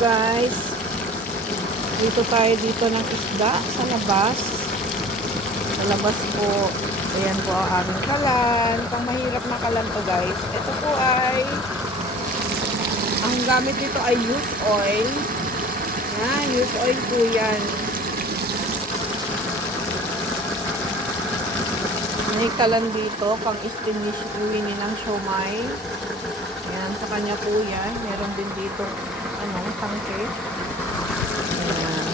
guys, dito tayo dito ng isda sa labas. Sa labas po, ayan po ang aming kalan. Pang mahirap na kalan to guys. Ito po ay, ang gamit dito ay used oil. Yan, used oil po yan. May kalan dito, pang istinish uwinin ng siomay. Yan, sa kanya po yan. Meron din dito, tangke. Yan.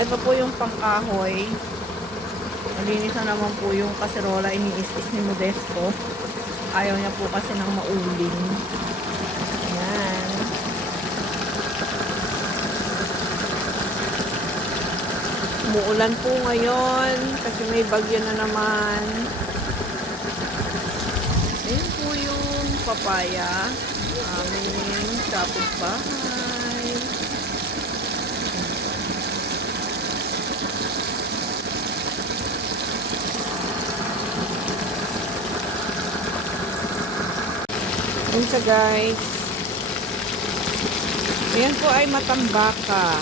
Ito po yung pangkahoy. Malinis na naman po yung kaserola, iniis-is ni Modesto. Ayaw niya po kasi ng mauling. Yan. Umuulan po ngayon kasi may bagyo na naman. Ayan po yung papaya. Aming kapitbahay. Ayan siya guys. Ayan po ay matambaka.